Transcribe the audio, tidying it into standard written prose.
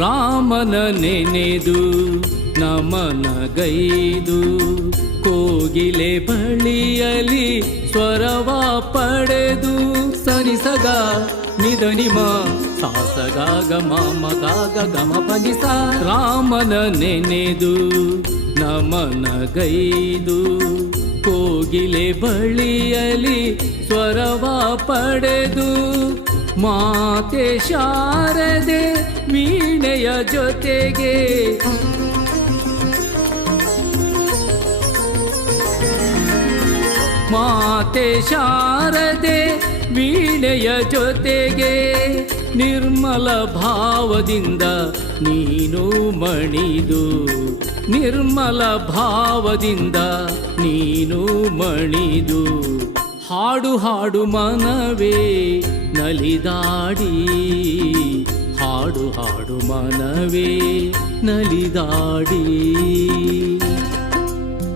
ರಾಮನ ನೆನೆದು ನಮನಗೈದು ಕೋಗಿಲೆ ಬಳಿಯಲಿ ಸ್ವರವ ಪಡೆದು ಸನಿಸಗ ನಿಧನಿಮ ಸಾಸಗಾಗ ಮಗಾಗ ಗಮ ಪನಿಸ ರಾಮನ ನೆನೆದು ನಮನಗೈದು ಕೋಗಿಲೆ ಬಳಿಯಲಿ ಸ್ವರವ ಪಡೆದು ಮಾತೆ ಶಾರದೆ ವೀಣೆಯ ಜೊತೆಗೆ ಮಾತೆ ಶಾರದೆ ವೀಣೆಯ ಜೊತೆಗೆ ನಿರ್ಮಲ ಭಾವದಿಂದ ನೀನು ಮಣಿದು ನಿರ್ಮಲ ಭಾವದಿಂದ ನೀನು ಮಣಿದು ಹಾಡು ಹಾಡು ಮನವೇ ನಲಿದಾಡಿ ಹಾಡು ಹಾಡು ಮನವೇ ನಲಿದಾಡಿ